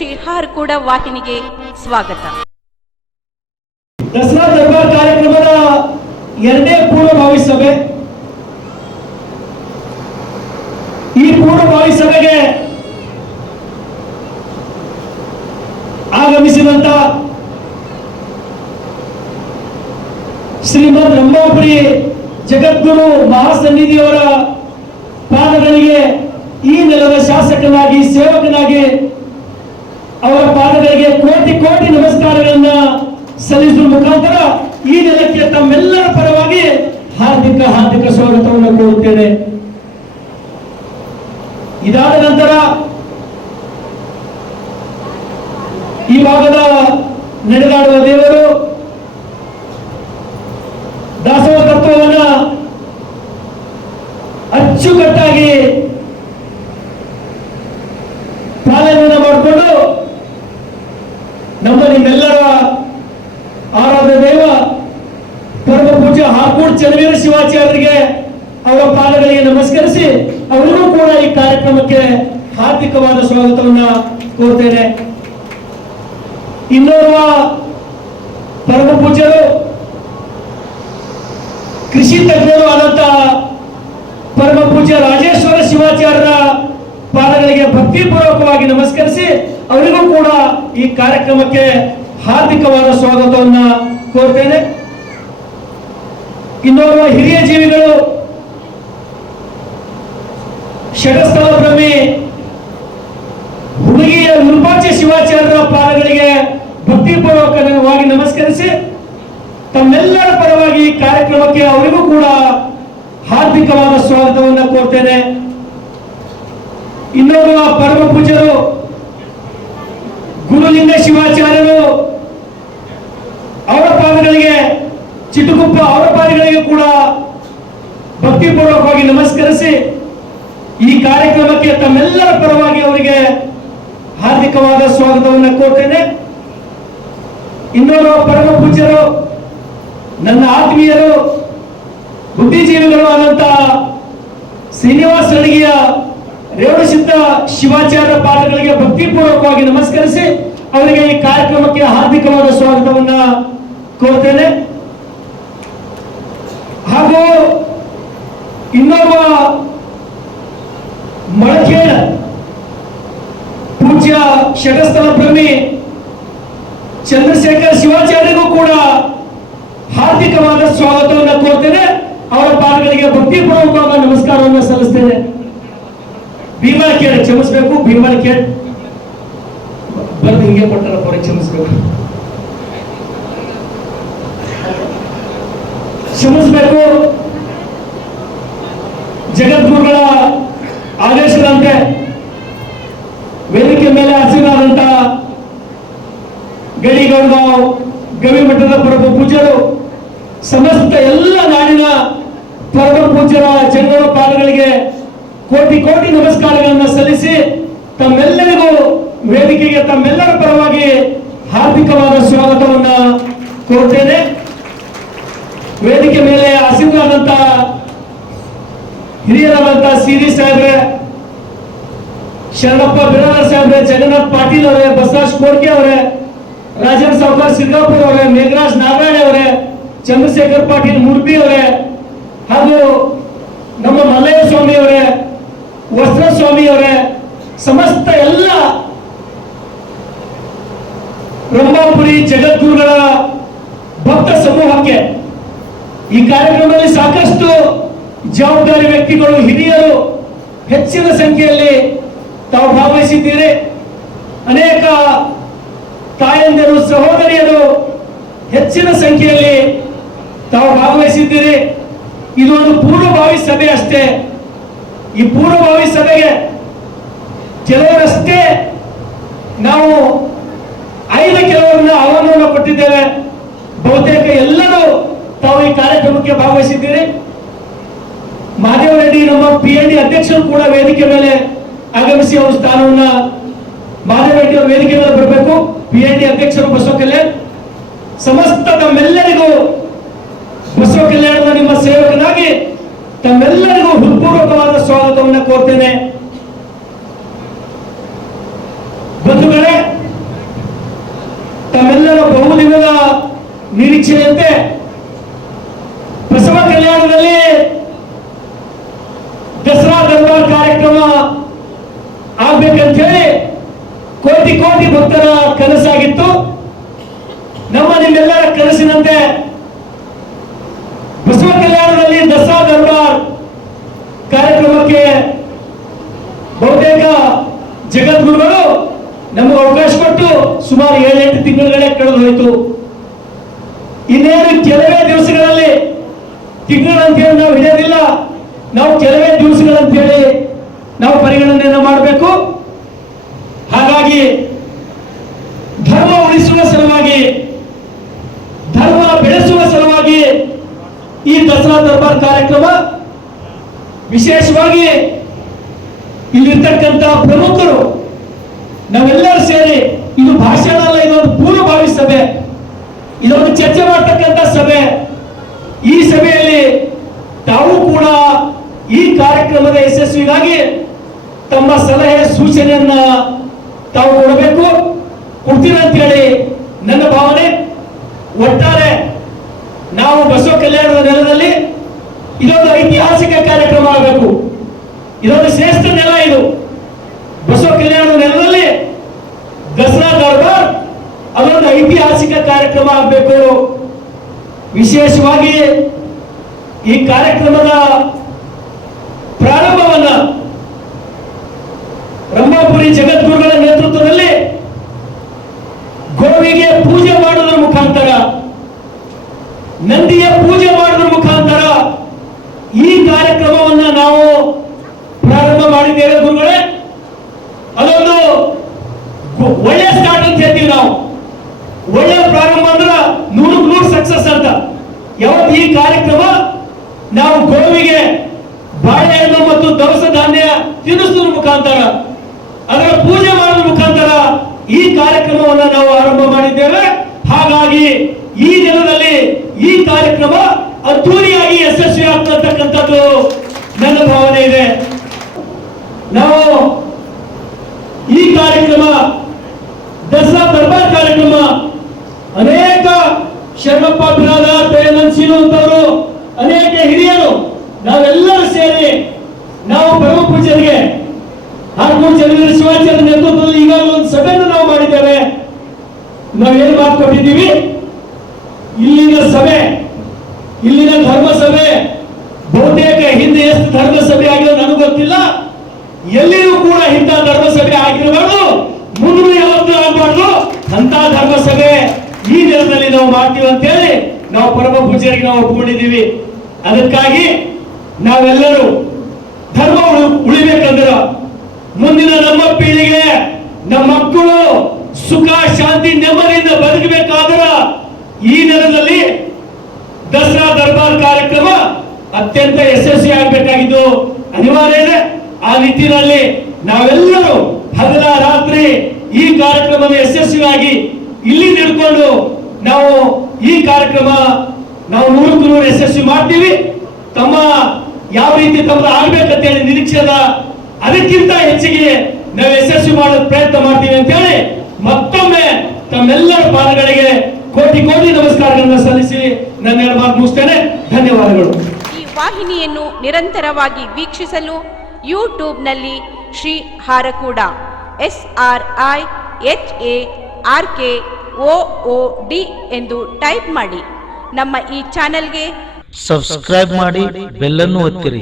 ಶಿರ್ಹಾರ್ ಕೂಡ ವಾಹಿನಿಗೆ ಸ್ವಾಗತ. ದಸರಾ ದರ್ಬಾರ್ ಕಾರ್ಯಕ್ರಮದ ಎರಡನೇ ಪೂರ್ವಭಾವಿ ಸಭೆ. ಈ ಪೂರ್ವಭಾವಿ ಸಭೆಗೆ ಆಗಮಿಸಿದಂತ ಶ್ರೀಮದ್ ರಂಭಾಪುರಿ ಜಗದ್ಗುರು ಮಹಾಸನ್ನಿಧಿಯವರ ಪಾದಗಳಿಗೆ ಈ ನೆಲದ ಶಾಸಕನಾಗಿ, ಸೇವಕನಾಗಿ ಅವರ ಪಾದಗಳಿಗೆ ಕೋಟಿ ಕೋಟಿ ನಮಸ್ಕಾರಗಳನ್ನ ಸಲ್ಲಿಸುವ ಮುಖಾಂತರ ಈ ನೆಲಕ್ಕೆ ತಮ್ಮೆಲ್ಲರ ಪರವಾಗಿ ಹಾರ್ದಿಕ ಹಾರ್ದಿಕ ಸ್ವಾಗತವನ್ನು ಕೋರುತ್ತೇನೆ. ಇದಾದ ನಂತರ ಈ ಭಾಗದ ನಡೆದಾಡುವ ದೇವರು ದಾಸೋಹ ತತ್ವವನ್ನ ಅಚ್ಚುಕಟ್ಟಾಗಿ ಪಾಲನೆಯನ್ನು ಮಾಡಿಕೊಂಡು ನಮ್ಮ ನಿಮ್ಮೆಲ್ಲರ ಆರಾಧ್ಯ ದೈವ ಪರಮ ಪೂಜ್ಯ ಹಾಕೂಡ್ ಚನ್ನವೀರ ಶಿವಾಚಾರ್ಯರಿಗೆ ಅವರ ಪಾದಗಳಿಗೆ ನಮಸ್ಕರಿಸಿ ಅವರಿಗೂ ಕೂಡ ಈ ಕಾರ್ಯಕ್ರಮಕ್ಕೆ ಹಾರ್ದಿಕವಾದ ಸ್ವಾಗತವನ್ನ ಕೋರ್ತೇನೆ. ಇನ್ನೋರ್ವ ಪರಮ ಪೂಜ್ಯರು, ಕೃಷಿ ತಜ್ಞರು ಆದಂತ ಪರಮ ಪೂಜ್ಯ ರಾಜೇಶ್ವರ ಶಿವಾಚಾರ್ಯರ ಪಾದಗಳಿಗೆ ಭಕ್ತಿಪೂರ್ವಕವಾಗಿ ನಮಸ್ಕರಿಸಿ ಅವರಿಗೂ ಕೂಡ ಈ ಕಾರ್ಯಕ್ರಮಕ್ಕೆ ಹಾರ್ದಿಕವಾದ ಸ್ವಾಗತವನ್ನ ಕೋರ್ತೇನೆ. ಇನ್ನೋರ್ವ ಹಿರಿಯ ಜೀವಿಗಳು ಷಡಸ್ಥಳ ಬ್ರಹ್ಮಿ ಹುಡುಗಿಯ ವಿರೂಪಾಕ್ಷ ಶಿವಾಚಾರ್ಯರ ಪಾದಗಳಿಗೆ ಭಕ್ತಿಪೂರ್ವಕವಾಗಿ ನಮಸ್ಕರಿಸಿ, ತಮ್ಮೆಲ್ಲರ ಪರವಾಗಿ ಕಾರ್ಯಕ್ರಮಕ್ಕೆ ಅವರಿಗೂ ಕೂಡ ಹಾರ್ದಿಕವಾದ ಸ್ವಾಗತವನ್ನು ಕೋರ್ತೇನೆ. ಇನ್ನೋರ್ವ ಪರಮ ಪೂಜರು ಗುರುಲಿಂಗ ಶಿವಾಚಾರ್ಯರು ಅವರ ಪಾದಗಳಿಗೆ ಚಿಟುಗುಪ್ಪ ಅವರ ಪಾಡಿಗಳಿಗೆ ಕೂಡ ಭಕ್ತಿಪೂರ್ವಕವಾಗಿ ನಮಸ್ಕರಿಸಿ ಈ ಕಾರ್ಯಕ್ರಮಕ್ಕೆ ತಮ್ಮೆಲ್ಲರ ಪರವಾಗಿ ಅವರಿಗೆ ಹಾರ್ದಿಕವಾದ ಸ್ವಾಗತವನ್ನು ಕೋರ್ತೇನೆ. ಇನ್ನೋರ್ವ ಪರಮ ಪೂಜ್ಯರು ನನ್ನ ಆತ್ಮೀಯರು, ಬುದ್ಧಿಜೀವಿಗಳು ಆದಂತ ಶ್ರೀನಿವಾಸ ಅಡಿಗೆಯ ರೇವಣಸಿದ್ಧ ಶಿವಾಚಾರ್ಯ ಪಾದಗಳಿಗೆ ಭಕ್ತಿಪೂರ್ವಕವಾಗಿ ನಮಸ್ಕರಿಸಿ ಅವರಿಗೆ ಈ ಕಾರ್ಯಕ್ರಮಕ್ಕೆ ಹಾರ್ದಿಕವಾದ ಸ್ವಾಗತವನ್ನ ಕೋರ್ತೇನೆ. ಹಾಗೂ ಇನ್ನೊಬ್ಬ ಮಳಖೇಳ ಪೂಜ್ಯ ಶಟಸ್ಥಲ ಪ್ರೇಮಿ ಚಂದ್ರಶೇಖರ್ ಶಿವಾಚಾರ್ಯರಿಗೂ ಕೂಡ ಹಾರ್ದಿಕವಾದ ಸ್ವಾಗತವನ್ನು ಕೋರ್ತೇನೆ. ಅವರ ಪಾದಗಳಿಗೆ ಭಕ್ತಿಪೂರ್ವಕವಾದ ನಮಸ್ಕಾರವನ್ನು ಸಲ್ಲಿಸ್ತೇನೆ. ಭೀಮನ ಕೇಳಿ ಕ್ಷಮಿಸಬೇಕು. ಕೇಳಿ ಬಂದು ಹಿಂಗೆ ಕೊಟ್ಟರ ಪರ ಕ್ಷಮಿಸಬೇಕು ಕ್ಷಮಿಸಬೇಕು ಜಗದ್ಗುರುಗಳ ಆದೇಶದಂತೆ ವೇದಿಕೆ ಮೇಲೆ ಹಸಿರಾದಂತ ಗಡಿಗೌಡಗಾಂವ್ ಮಠದ ಪರಮ ಪೂಜ್ಯರು, ಸಮಸ್ತ ಎಲ್ಲ ನಾಡಿನ ಪರಮ ಪೂಜ್ಯರ ಜನರ ಪಾದಗಳಿಗೆ ಕೋಟಿ ಕೋಟಿ ನಮಸ್ಕಾರಗಳನ್ನು ಸಲ್ಲಿಸಿ ತಮ್ಮೆಲ್ಲರಿಗೂ ವೇದಿಕೆಗೆ ತಮ್ಮೆಲ್ಲರ ಪರವಾಗಿ ಹಾರ್ದಿಕವಾದ ಸ್ವಾಗತವನ್ನ ಕೋರ್ತೇನೆ. ವೇದಿಕೆ ಮೇಲೆ ಹಸಿರಾದಂತ ಹಿರಿಯರಾದಂತ ಸಿರಿ ಸಾಹೇಬ್ರೆ, ಶರಣಪ್ಪ ಬಿರಾದರ್ ಸಾಹೇಬ್ರೆ, ಜಗನ್ನಾಥ್ ಪಾಟೀಲ್ ಅವರೇ, ಬಸವರಾಜ್ ಕೋಡ್ಕೆ ಅವರೇ ರಾಜೇಂದ್ರ ಸಾವ್ಕಾರ್ ಸಿಂಗಾಪುರ್ ಅವರೇ, ಮೇಘರಾಜ್ ನಾರಾಯಣ ಅವರೇ, ಚಂದ್ರಶೇಖರ್ ಪಾಟೀಲ್ ಮುರ್ಬಿ ಅವರೇ, ಹಾಗೂ ನಮ್ಮ ಮಲ್ಲಯ್ಯ ಸ್ವಾಮಿ ಅವರೇ ವಸ್ತ್ರ ಸ್ವಾಮಿ ಅವರೇ, ಸಮಸ್ತ ಎಲ್ಲ ಬ್ರಹ್ಮಾಪುರಿ ಜಗದ್ಗುರುಗಳ ಭಕ್ತ ಸಮೂಹಕ್ಕೆ ಈ ಕಾರ್ಯಕ್ರಮದಲ್ಲಿ ಸಾಕಷ್ಟು ಜವಾಬ್ದಾರಿ ವ್ಯಕ್ತಿಗಳು, ಹಿರಿಯರು ಹೆಚ್ಚಿನ ಸಂಖ್ಯೆಯಲ್ಲಿ ತಾವು ಭಾಗವಹಿಸಿದ್ದೀರಿ. ಅನೇಕ ತಾಯಂದಿರು, ಸಹೋದರಿಯರು, ಹೆಚ್ಚಿನ ಸಂಖ್ಯೆಯಲ್ಲಿ ತಾವು ಭಾಗವಹಿಸಿದ್ದೀರಿ. ಇದು ಒಂದು ಪೂರ್ವಭಾವಿ ಸಭೆ ಅಷ್ಟೇ. ಈ ಪೂರ್ವಭಾವಿ ಸಭೆಗೆ ಕೆಲವರಷ್ಟೇ ನಾವು ಐದು ಕೆಲವರನ್ನ ಆಹ್ವಾನವನ್ನು ಕೊಟ್ಟಿದ್ದೇವೆ. ಬಹುತೇಕ ಎಲ್ಲರೂ ತಾವು ಈ ಕಾರ್ಯಕ್ರಮಕ್ಕೆ ಭಾಗವಹಿಸಿದ್ದೀರಿ. ಮಾದೇವ ರೆಡ್ಡಿ ನಮ್ಮ ಪಿ ಎನ್ ಡಿ ಅಧ್ಯಕ್ಷರು ಕೂಡ ವೇದಿಕೆ ಮೇಲೆ ಆಗಮಿಸಿ ಅವರ ಸ್ಥಾನವನ್ನ ಮಾದೇವ ರೆಡ್ಡಿ ಅವರು ವೇದಿಕೆ ಮೇಲೆ ಬರಬೇಕು. ಬಿಎಡಿ ಅಧ್ಯಕ್ಷರು ಬಸವ ಕಲ್ಯಾಣ್ ಸಮಸ್ತ ತಮ್ಮೆಲ್ಲರಿಗೂ ಬಸವ ಕಲ್ಯಾಣದ ನಿಮ್ಮ ಸೇವಕನಾಗಿ ತಮ್ಮೆಲ್ಲರಿಗೂ ಹೃತ್ಪೂರ್ವಕವಾದ ಸ್ವಾಗತವನ್ನು ಕೋರ್ತೇನೆ. ಬಂಧುಗಳೇ, ತಮ್ಮೆಲ್ಲರ ಬಹುದಿನದ ನಿರೀಕ್ಷೆಯಂತೆ ಬಸವ ಕಲ್ಯಾಣದಲ್ಲಿ ದಸರಾ ದರ್ಬಾರ್ ಕಾರ್ಯಕ್ರಮ ಆಗ್ಬೇಕಂತ ಹೇಳಿ ಕೋಟಿ ಭಕ್ತರ ಕನಸಾಗಿತ್ತು. ನಮ್ಮ ನಿಮ್ಮೆಲ್ಲರ ಕನಸಿನಂತೆ ಬಸವ ಕಲ್ಯಾಣದಲ್ಲಿ ದಸರಾ ದರ್ಬಾರ್ ಕಾರ್ಯಕ್ರಮಕ್ಕೆ ಬಹುತೇಕ ಜಗದ್ಗುರುಗಳು ನಮಗೆ ಅವಕಾಶ ಕೊಟ್ಟು ಸುಮಾರು ಏಳೆಂಟು ತಿಂಗಳುಗಳೇ ಕಳೆದು ಹೋಯಿತು ಇನ್ನೇನು ಕೆಲವೇ ದಿವಸಗಳಲ್ಲಿ ತಿಂಗಳಂತೇಳಿ ನಾವು ಹಿಡಿಯೋದಿಲ್ಲ. ನಾವು ಕೆಲವೇ ದಿವಸಗಳಂತೇಳಿ ನಾವು ಪರಿಗಣನೆಯನ್ನು ಮಾಡಬೇಕು. ಹಾಗಾಗಿ ಧರ್ಮ ಉಳಿಸುವ ಸಲುವಾಗಿ, ಧರ್ಮ ಬೆಳೆಸುವ ಸಲುವಾಗಿ ಈ ದಸರಾ ದರ್ಬಾರ್ ಕಾರ್ಯಕ್ರಮ ವಿಶೇಷವಾಗಿ ಇಲ್ಲಿರ್ತಕ್ಕಂಥ ಪ್ರಮುಖರು, ನಾವೆಲ್ಲರೂ ಸೇರಿ ಇದು ಭಾಷಣ ಅಲ್ಲ ಇದೊಂದು ಪೂರ್ವಭಾವಿ ಸಭೆ ಇದೊಂದು ಚರ್ಚೆ ಮಾಡ್ತಕ್ಕಂಥ ಸಭೆ. ಈ ಸಭೆಯಲ್ಲಿ ತಾವು ಕೂಡ ಈ ಕಾರ್ಯಕ್ರಮದ ಯಶಸ್ವಿಗಾಗಿ ತಮ್ಮ ಸಲಹೆ ಸೂಚನೆಯನ್ನ ತಾವು ಕೊಡಬೇಕು. ಅಂತ ಹೇಳಿ ನನ್ನ ಭಾವನೆ. ಒಟ್ಟಾರೆ ನಾವು ಬಸವ ಕಲ್ಯಾಣದ ನೆಲದಲ್ಲಿ ಇದೊಂದು ಐತಿಹಾಸಿಕ ಕಾರ್ಯಕ್ರಮ ಆಗಬೇಕು. ಇದೊಂದು ಶ್ರೇಷ್ಠ ನೆಲ ಇದು. ಬಸವ ಕಲ್ಯಾಣದ ನೆಲದಲ್ಲಿ ದಸರಾ ದರ್ಬಾರ್ ಅದೊಂದು ಐತಿಹಾಸಿಕ ಕಾರ್ಯಕ್ರಮ ಆಗಬೇಕು. ವಿಶೇಷವಾಗಿ ಈ ಕಾರ್ಯಕ್ರಮದ ಪ್ರಾರಂಭವನ್ನ ರಂಭಾಪುರಿ ಜಗದ್ಗುರುಗಳ ನೇತೃತ್ವದಲ್ಲಿ ಗೋವಿಗೆ ಪೂಜೆ ಮಾಡುವುದರ ಮುಖಾಂತರ ನಂದಿಯ ಪೂಜೆ ಮಾಡುವುದರ ಮುಖಾಂತರ ಈ ಕಾರ್ಯಕ್ರಮವನ್ನ ನಾವು ಪ್ರಾರಂಭ ಮಾಡಿದ್ದೇವೆ ಗುರುಗಳೇ ಅದೊಂದು ಗೊ- ಒಳ್ಳೆ ಸ್ಟಾರ್ಟ್ ಅಂತ ಹೇಳ್ತೀವಿ ನಾವು ಒಳ್ಳೆ ಪ್ರಾರಂಭ ಅಂದ್ರ ನೂರಕ್ಕೆ ನೂರು ಸಕ್ಸಸ್ ಅಂತ ಯಾವತ್ತು ಈ ಕಾರ್ಯಕ್ರಮ? ನಾವು ಗೋವಿಗೆ ಬಾಳೆಹಣ್ಣು ಮತ್ತು ದವಸ ಧಾನ್ಯ ತಿನ್ನಿಸೋದ್ರ ಮುಖಾಂತರ, ಅದರ ಪೂಜೆ ಮಾಡುವ ಮುಖಾಂತರ ಈ ಕಾರ್ಯಕ್ರಮವನ್ನು ನಾವು ಆರಂಭ ಮಾಡಿದ್ದೇವೆ. ಹಾಗಾಗಿ ಈ ದಿನದಲ್ಲಿ ಈ ಕಾರ್ಯಕ್ರಮ ಅದ್ದೂರಿಯಾಗಿ ಯಶಸ್ವಿ ಆಗ್ತಕ್ಕಂಥದ್ದು ನನ್ನ ಭಾವನೆ ಇದೆ. ನಾವು ಈ ಕಾರ್ಯಕ್ರಮ ದಸರಾ ದರ್ಬಾರ್ ಕಾರ್ಯಕ್ರಮ ಅನೇಕ ಶರಣಪ್ಪ ಬಿರಾದಾರ್ ದಯಾನಂದ್ ಸೀನು ಅಂತವರು ಅನೇಕ ಹಿರಿಯರು ನಾವೆಲ್ಲರೂ ಸೇರಿ ನಾವು ಪರಮ ಪೂಜೆಗೆ ಹಾರ್ಮೋನ್ ಚಂದ್ರ ಶಿವಾಚಾರ್ಯ ನೇತೃತ್ವದಲ್ಲಿ ಈಗಾಗಲೇ ಒಂದು ಸಭೆಯನ್ನು ನಾವು ಮಾಡಿದ್ದೇವೆ ನಾವೇನು ಮಾತು ಕೊಟ್ಟಿದ್ದೀವಿ ಇಲ್ಲಿನ ಸಭೆ, ಇಲ್ಲಿನ ಧರ್ಮ ಸಭೆ ಬಹುತೇಕ ಹಿಂದೆ ಎಷ್ಟು ಧರ್ಮ ಸಭೆ ಆಗಿರೋ ನನಗೆ ಗೊತ್ತಿಲ್ಲ. ಎಲ್ಲಿಯೂ ಕೂಡ ಇಂಥ ಧರ್ಮ ಸಭೆ ಆಗಿರಬಾರ್ದು. ಮುಂದೆ ಯಾವತ್ತೂ ಆಗಬಾರ್ದು. ಅಂತ ಧರ್ಮ ಸಭೆ ಈ ದಿನದಲ್ಲಿ ನಾವು ಮಾಡ್ತೀವಿ ಅಂತೇಳಿ ನಾವು ಪರಮ ಪೂಜೆಗೆ ನಾವು ಒಪ್ಪಿಕೊಂಡಿದ್ದೀವಿ ಅದಕ್ಕಾಗಿ ನಾವೆಲ್ಲರೂ ಧರ್ಮ ಉಳಿಬೇಕಂದ್ರ ಮುಂದಿನ ನಮ್ಮ ಪೀಳಿಗೆ ನಮ್ಮ ಮಕ್ಕಳು ಸುಖ, ಶಾಂತಿ, ನೆಮ್ಮದಿಯಿಂದ ಬದುಕಬೇಕಾದ್ರ ಈ ನೆಲದಲ್ಲಿ ದಸರಾ ದರ್ಬಾರ್ ಕಾರ್ಯಕ್ರಮ ಅತ್ಯಂತ ಯಶಸ್ವಿ ಆಗಬೇಕಾಗಿದ್ದು ಅನಿವಾರ್ಯ ಇದೆ. ಆ ನಿಟ್ಟಿನಲ್ಲಿ ನಾವೆಲ್ಲರೂ ಹಗಲ ರಾತ್ರಿ ಈ ಕಾರ್ಯಕ್ರಮದ ಯಶಸ್ವಿಯಾಗಿ ಇಲ್ಲಿ ನಿಡ್ಕೊಂಡು ನಾವು ಈ ಕಾರ್ಯಕ್ರಮ ನಾವು ನೂರಕ್ಕೂ ನೂರು ಯಶಸ್ವಿ ಮಾಡ್ತೀವಿ. ತಮ್ಮ ಯಾವ ರೀತಿ ತಮ್ಮ ಆಗ್ಬೇಕಂತ ಹೇಳಿ ನಿರೀಕ್ಷೆ ಅದ ಅದಕ್ಕಿಂತ ಹೆಚ್ಚಿಗೆ ನಾವು ಯಶಸ್ವಿ ಮಾಡಲು ಪ್ರಯತ್ನ ಮಾಡ್ತೀವಿ ಅಂತ ಹೇಳಿ ಮತ್ತೊಮ್ಮೆ ತಮ್ಮೆಲ್ಲರ ಪಾದಗಳಿಗೆ ಕೋಟಿ ಕೋಟಿ ನಮಸ್ಕಾರಗಳನ್ನು ಸಲ್ಲಿಸಿ ನನ್ನ ಎರಡು ಮಾತು ಮುಗಿಸ್ತೇನೆ. ಧನ್ಯವಾದಗಳು. ಈ ವಾಹಿನಿಯನ್ನು ನಿರಂತರವಾಗಿ ವೀಕ್ಷಿಸಲು ಯೂಟ್ಯೂಬ್ನಲ್ಲಿ Shri Harakooda S R I H A R K O O D ಎಂದು ಟೈಪ್ ಮಾಡಿ. ನಮ್ಮ ಈ ಚಾನೆಲ್ಗೆ ಸಬ್ಸ್ಕ್ರೈಬ್ ಮಾಡಿ ಬೆಲ್ಲನ್ನು ಒತ್ತಿರಿ.